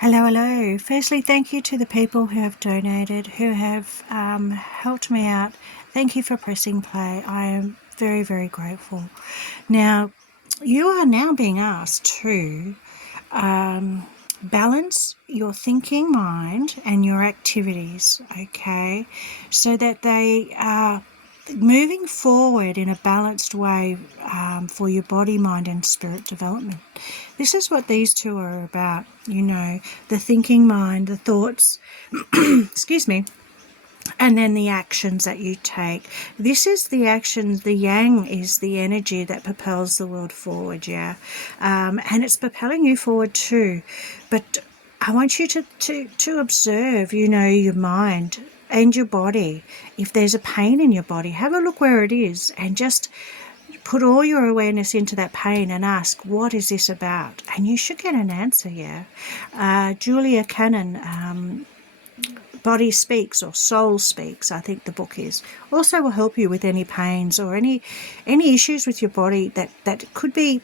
Hello, hello. Firstly, thank you to the people who have donated, who have helped me out. Thank you for pressing play. I am very, very grateful. Now, you are now being asked to balance your thinking mind and your activities, okay, so that they are moving forward in a balanced way for your body, mind, and spirit development. This is what these two are about, the thinking mind, the thoughts, excuse me, and then the actions that you take. This is the actions. The yang is the energy that propels the world forward, yeah, and it's propelling you forward too. But I want you to observe, your mind and your body. If there's a pain in your body, have a look where it is and just put all your awareness into that pain and ask, what is this about? And you should get an answer, yeah. Julia Cannon, Body Speaks or Soul Speaks, I think the book is, also will help you with any pains or any issues with your body that could be,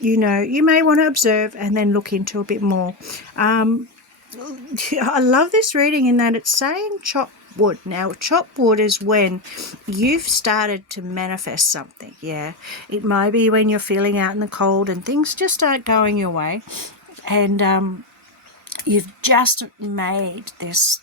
you may want to observe and then look into a bit more. I love this reading in that it's saying chop wood. Now, chop wood is when you've started to manifest something, yeah. It might be when you're feeling out in the cold and things just aren't going your way, and you've just made this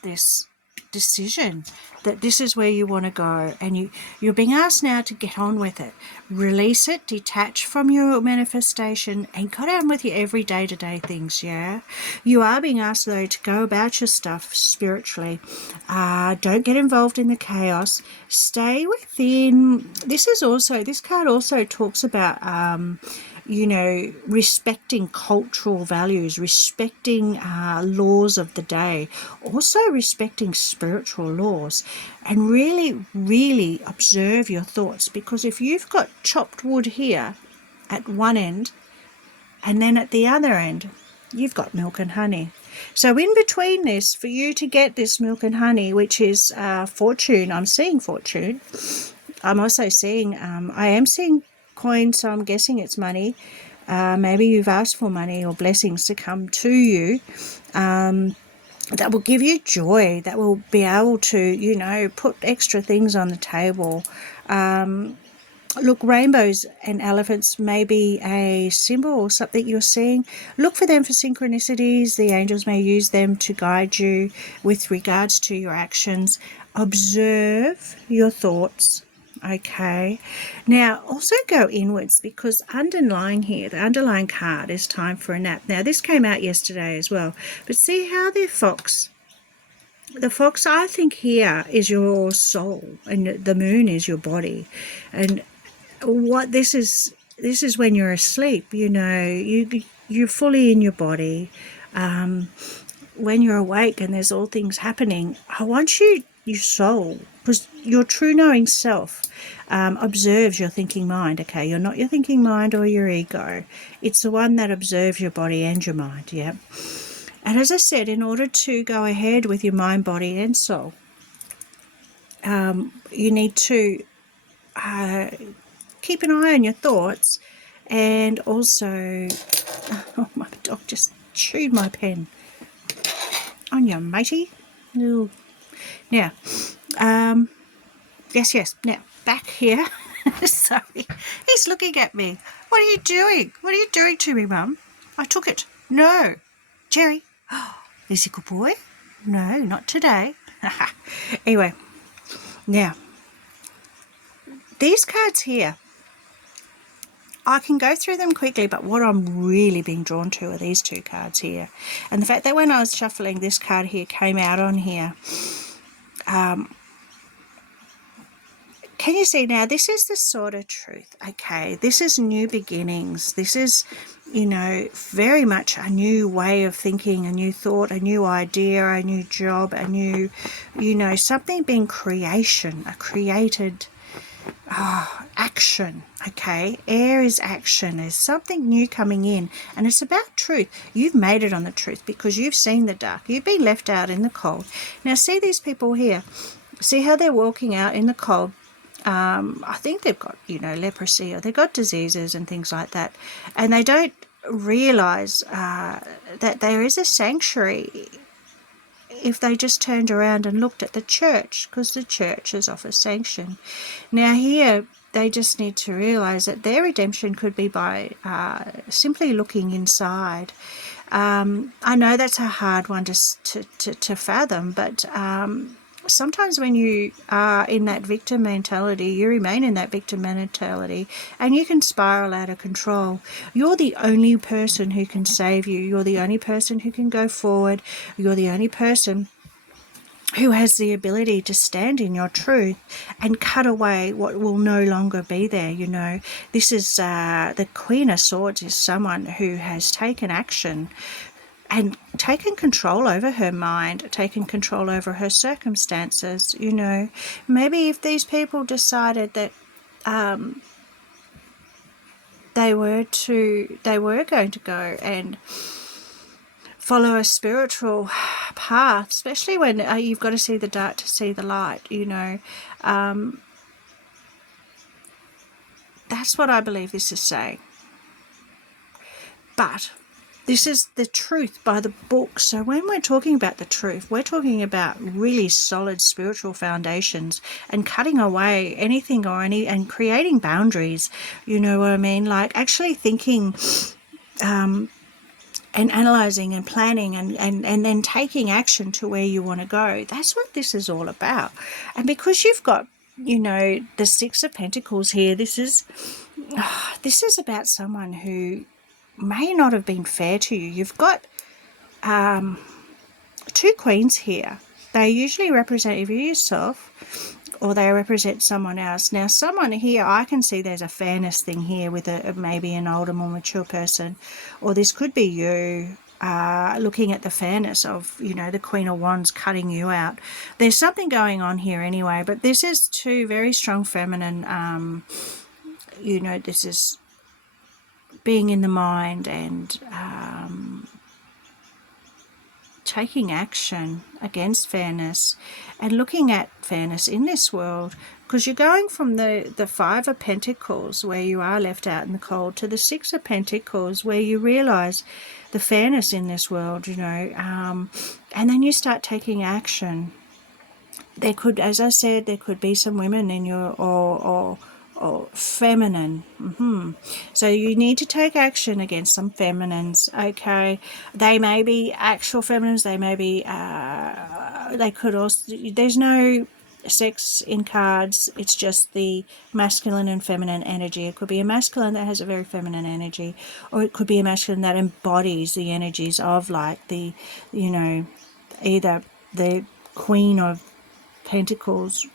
decision that this is where you want to go, and you're being asked now to get on with it. Release it, detach from your manifestation, and go down with your every day-to-day things, yeah. You are being asked, though, to go about your stuff spiritually. Don't get involved in the chaos. Stay within. This card also talks about respecting cultural values, respecting laws of the day, also respecting spiritual laws, and really, really observe your thoughts. Because if you've got chopped wood here at one end, and then at the other end, you've got milk and honey. So in between this, for you to get this milk and honey, which is fortune, I'm seeing fortune. I'm also seeing, I am seeing coins, so I'm guessing it's money. Maybe you've asked for money or blessings to come to you that will give you joy, that will be able to, put extra things on the table. Look, rainbows and elephants may be a symbol or something you're seeing. Look for them for synchronicities. The angels may use them to guide you with regards to your actions. Observe your thoughts. Okay, now also go inwards, because underlying here, the underlying card is time for a nap. Now this came out yesterday as well, but see how the fox I think here is your soul, and the moon is your body. And what this is when you're asleep, you're fully in your body. When you're awake and there's all things happening, I want your soul, because your true knowing self observes your thinking mind, okay? You're not your thinking mind or your ego. It's the one that observes your body and your mind, yeah? And as I said, in order to go ahead with your mind, body, and soul, you need to keep an eye on your thoughts, and also, oh, my dog just chewed my pen. On your matey. Ooh. Now, yes. Now, back here. Sorry. He's looking at me. What are you doing? What are you doing to me, Mum? I took it. No. Jerry. Oh, is he a good boy? No, not today. Anyway, now, these cards here, I can go through them quickly, but what I'm really being drawn to are these two cards here. And the fact that when I was shuffling, this card here came out on here. Can you see now? This is the sort of truth, okay? This is new beginnings. This is, very much a new way of thinking, a new thought, a new idea, a new job, a new, something being creation, a created action, okay? Air is action. There's something new coming in, and it's about truth. You've made it on the truth because you've seen the dark. You've been left out in the cold. Now, see these people here. See how they're walking out in the cold. I think they've got, leprosy, or they've got diseases and things like that, and they don't realize that there is a sanctuary if they just turned around and looked at the church, because the church is offer sanction. Now here, they just need to realize that their redemption could be by simply looking inside. I know that's a hard one to fathom, but sometimes when you are in that victim mentality, you remain in that victim mentality and you can spiral out of control. You're the only person who can save you. You're the only person who can go forward. You're the only person who has the ability to stand in your truth and cut away what will no longer be there. You know, this is the Queen of Swords is someone who has taken action and taken control over her mind, taken control over her circumstances. You know, maybe if these people decided that they were going to go and follow a spiritual path, especially when you've got to see the dark to see the light, you know. That's what I believe this is saying. But this is the truth by the book. So when we're talking about the truth, we're talking about really solid spiritual foundations and cutting away anything or any and creating boundaries. You know what I mean? Like actually thinking and analysing and planning and then taking action to where you want to go. That's what this is all about. And because you've got, you know, the Six of Pentacles here, this is about someone who may not have been fair to you. You've got two queens here. They usually represent either yourself or they represent someone else. Now, someone here, I can see there's a fairness thing here with maybe an older, more mature person, or this could be you looking at the fairness of, you know, the Queen of Wands cutting you out. There's something going on here anyway, but this is two very strong feminine, you know, this is being in the mind and taking action against fairness and looking at fairness in this world, because you're going from the Five of Pentacles where you are left out in the cold to the Six of Pentacles where you realize the fairness in this world, you know, and then you start taking action. There could, as I said, there could be some women in your or feminine. So you need to take action against some feminines. Okay, they may be actual feminines, they may be they could also, there's no sex in cards, it's just the masculine and feminine energy. It could be a masculine that has a very feminine energy, or it could be a masculine that embodies the energies of, like, the, you know, either the Queen of Pentacles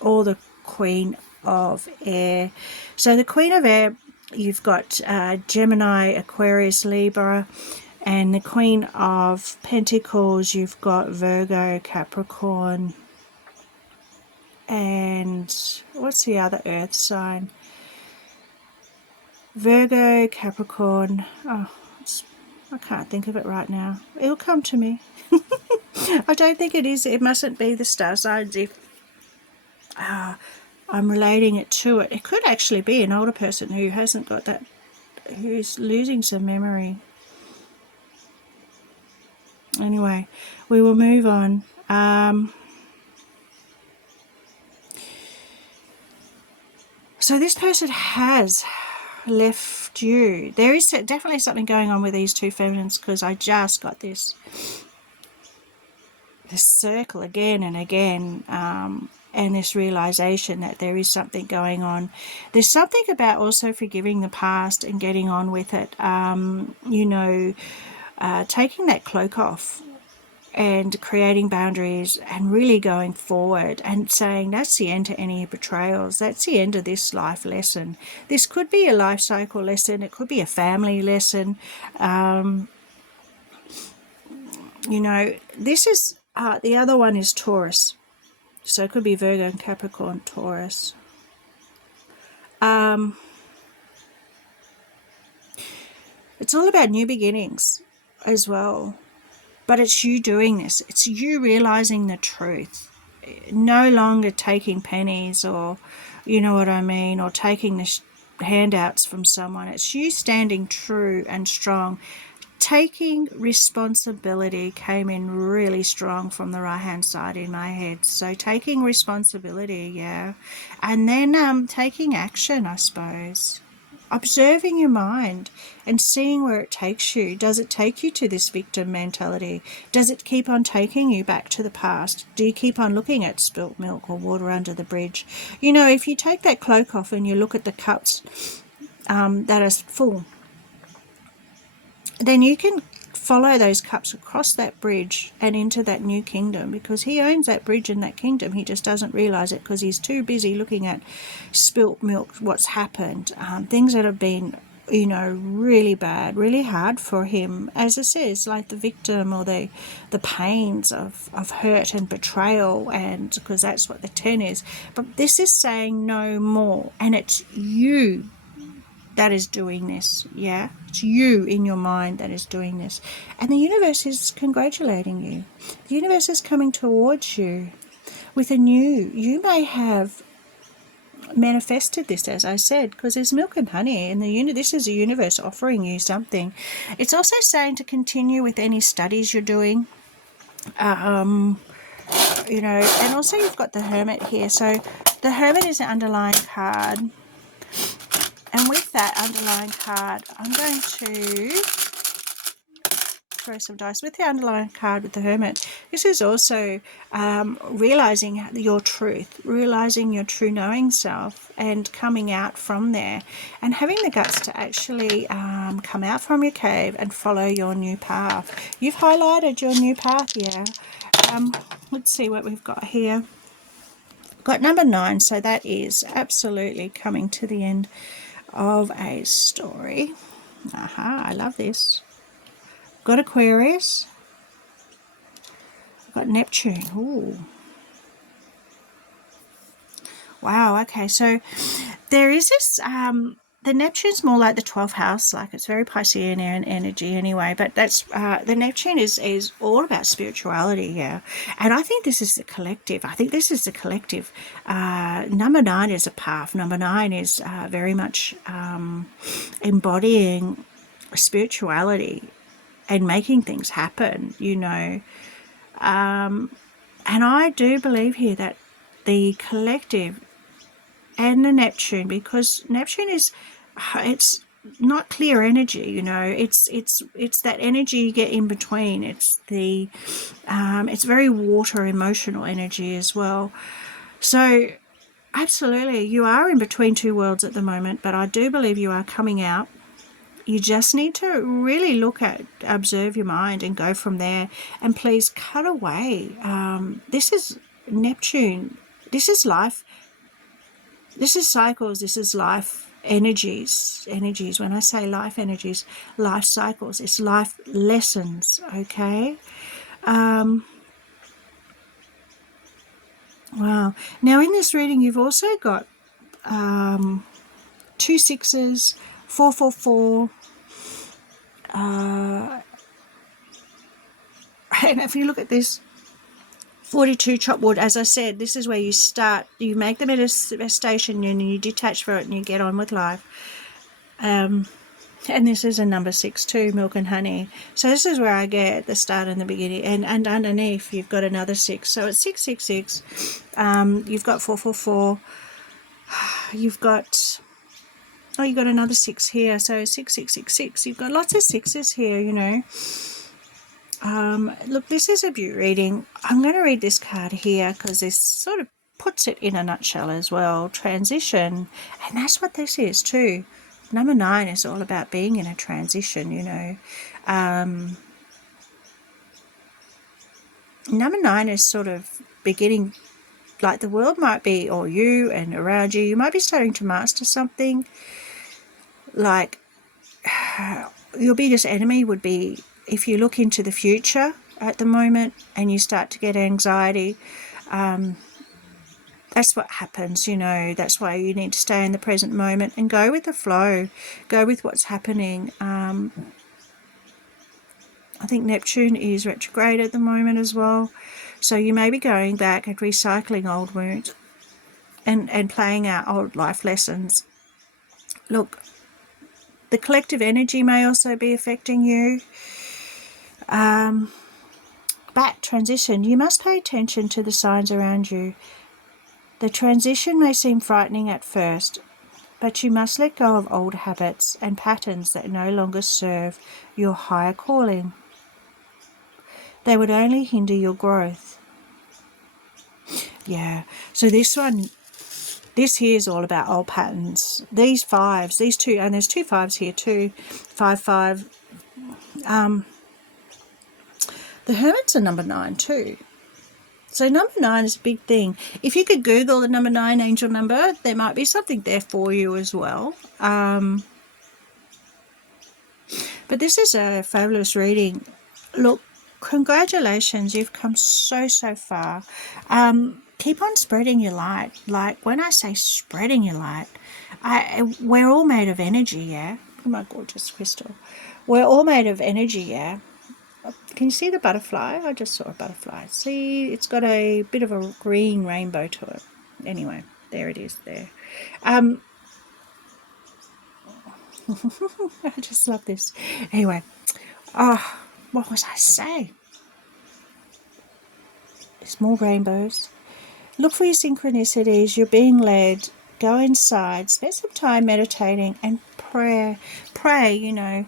or the Queen of Air. So the Queen of Air, you've got Gemini, Aquarius, Libra, and the Queen of Pentacles, you've got Virgo, Capricorn, and what's the other earth sign? Virgo, Capricorn, I can't think of it right now. It'll come to me. I don't think it is. It mustn't be the star signs if I'm relating it to it. It could actually be an older person who hasn't got that, who's losing some memory. Anyway, we will move on. So this person has left you. There is definitely something going on with these two feminines, because I just got this circle again and again, and this realization that there is something going on. There's something about also forgiving the past and getting on with it, you know, taking that cloak off and creating boundaries and really going forward and saying that's the end to any betrayals. That's the end of this life lesson. This could be a life cycle lesson. It could be a family lesson. You know, this is, the other one is Taurus. So it could be Virgo and Capricorn, Taurus. It's all about new beginnings as well. But it's you doing this. It's you realizing the truth. No longer taking pennies, or, you know what I mean, or taking this handouts from someone. It's you standing true and strong. Taking responsibility came in really strong from the right hand side in my head. So taking responsibility, yeah. And then taking action, I suppose. Observing your mind and seeing where it takes you. Does it take you to this victim mentality? Does it keep on taking you back to the past? Do you keep on looking at spilt milk or water under the bridge? You know, if you take that cloak off and you look at the cups that are full, then you can follow those cups across that bridge and into that new kingdom, because he owns that bridge and that kingdom. He just doesn't realize it because he's too busy looking at spilt milk, what's happened, things that have been, you know, really bad, really hard for him. As it says, like the victim or the pains of hurt and betrayal, and because that's what the 10 is. But this is saying no more, and it's you that is doing this. Yeah, it's you in your mind that is doing this, and the universe is congratulating you. The universe is coming towards you with a new, you may have manifested this, as I said, because there's milk and honey in the this is a universe offering you something. It's also saying to continue with any studies you're doing, you know. And also you've got the Hermit here, so the Hermit is an underlying card. And with that underlying card, I'm going to throw some dice. With the underlying card with the Hermit, this is also realizing your truth, realizing your true knowing self, and coming out from there, and having the guts to actually come out from your cave and follow your new path. You've highlighted your new path, yeah. Let's see what we've got here. Got number 9, so that is absolutely coming to the end of a story. Aha, I love this. Got Aquarius. Got Neptune. Ooh. Wow, okay, so there is this, the Neptune's more like the 12th house, like it's very Piscean energy anyway, but that's, the Neptune is all about spirituality, yeah. And I think this is the collective. I think this is the collective. Number 9 is a path. Number 9 is very much embodying spirituality and making things happen, you know. And I do believe here that the collective and the Neptune, because Neptune is, it's not clear energy, you know, it's that energy you get in between. It's the it's very water emotional energy as well. So absolutely, you are in between two worlds at the moment, but I do believe you are coming out. You just need to really look at, observe your mind and go from there, and please cut away. This is Neptune, this is life. This is cycles, this is life energies. When I say life energies, life cycles, it's life lessons, okay? Wow. Now in this reading, you've also got 2 6s, 444, and if you look at this, 42 chop wood. As I said, this is where you start, you make the manifestation and you detach from it and you get on with life. And this is a number 6 too, milk and honey. So this is where I get the start and the beginning, and underneath you've got another 6, so it's 666. You've got 444, you've got, oh, you've got another 6 here, so 6666. You've got lots of 6s here, you know. Look, this is a beaut reading. I'm going to read this card here because this sort of puts it in a nutshell as well. Transition, and that's what this is too. Number 9 is all about being in a transition, you know. Number 9 is sort of beginning, like the world might be, or you and around you might be starting to master something. Like your biggest enemy would be if you look into the future at the moment and you start to get anxiety. That's what happens, you know. That's why you need to stay in the present moment and go with the flow, go with what's happening. I think Neptune is retrograde at the moment as well, so you may be going back and recycling old wounds and playing out old life lessons Look, the collective energy may also be affecting you. But transition, you must pay attention to the signs around you. The transition may seem frightening at first, but you must let go of old habits and patterns that no longer serve your higher calling. They would only hinder your growth. Yeah, so this here is all about old patterns. These fives, these two, and there's 2 5s here too. 5, 5. The Hermit's a number 9 too. So number 9 is a big thing. If you could Google the number 9 angel number, there might be something there for you as well. But this is a fabulous reading. Look, congratulations, you've come so far. Keep on spreading your light. Like, when I say spreading your light, we're all made of energy, yeah? Oh, my gorgeous crystal. We're all made of energy, yeah? Can you see the butterfly? I just saw a butterfly. See, it's got a bit of a green rainbow to it. Anyway, there it is there. I just love this. Anyway, what was I saying? There's more rainbows. Look for your synchronicities. You're being led. Go inside. Spend some time meditating and pray. Pray,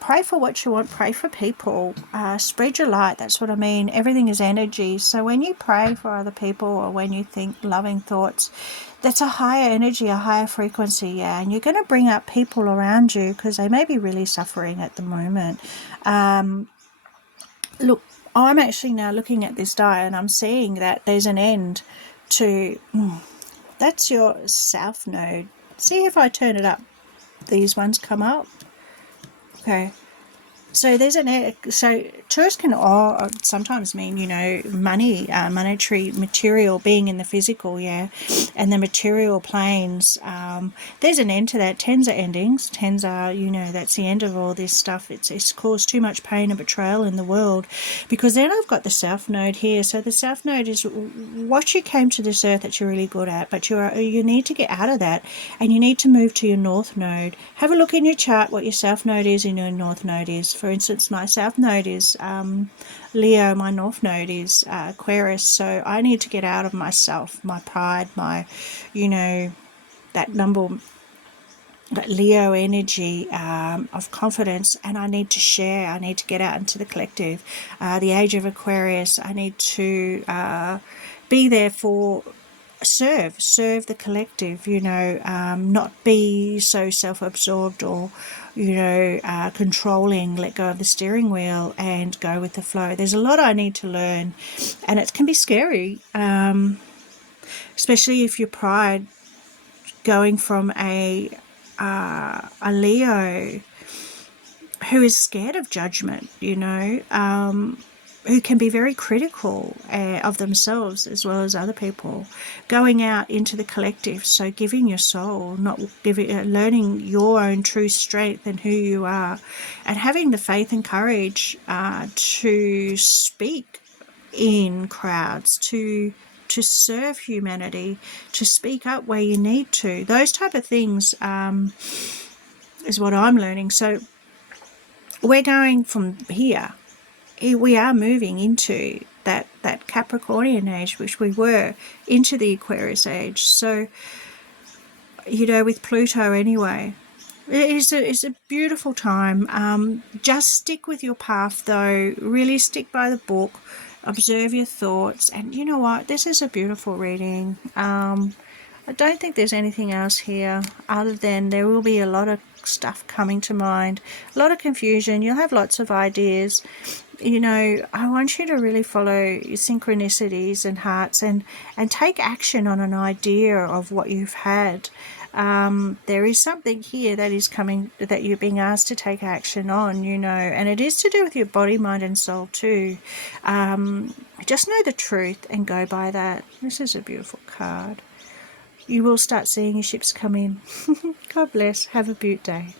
pray for what you want. Pray for people. Spread your light. That's what I mean. Everything is energy. So when you pray for other people or when you think loving thoughts, that's a higher energy, a higher frequency, yeah. And you're going to bring up people around you because they may be really suffering at the moment. Look, I'm actually now looking at this die and I'm seeing that there's an end to... that's your south node. See if I turn it up. These ones come up. Okay. So there's so Taurus can sometimes mean, money, monetary, material, being in the physical, yeah, and the material planes. There's an end to that. 10s are endings. 10s are, that's the end of all this stuff. It's caused too much pain and betrayal in the world, because then I've got the South Node here. So the South Node is what you came to this earth that you're really good at, but you need to get out of that, and you need to move to your North Node. Have a look in your chart what your South Node is and your North Node is. For instance, my South Node is Leo, my North Node is Aquarius, so I need to get out of myself, my pride, my, that Leo energy of confidence, and I need to share. I need to get out into the collective. The age of Aquarius, I need to be there for... serve the collective, not be so self-absorbed or controlling. Let go of the steering wheel and go with the flow. There's a lot I need to learn, and it can be scary, especially if your pride, going from a Leo who is scared of judgment, who can be very critical of themselves as well as other people, going out into the collective. So giving your soul, not giving, learning your own true strength and who you are, and having the faith and courage to speak in crowds, to serve humanity, to speak up where you need to. Those type of things is what I'm learning. So we're going from here. We are moving into that Capricornian age, which we were, into the Aquarius age. So, with Pluto anyway, it's a beautiful time. Just stick with your path, though. Really stick by the book. Observe your thoughts. And you know what? This is a beautiful reading. I don't think there's anything else here other than there will be a lot of stuff coming to mind, a lot of confusion. You'll have lots of ideas. I want you to really follow your synchronicities and hearts and take action on an idea of what you've had. There is something here that is coming that you're being asked to take action on, and it is to do with your body, mind and soul too. Just know the truth and go by that. This is a beautiful card. You will start seeing your ships come in. God bless. Have a beaut day.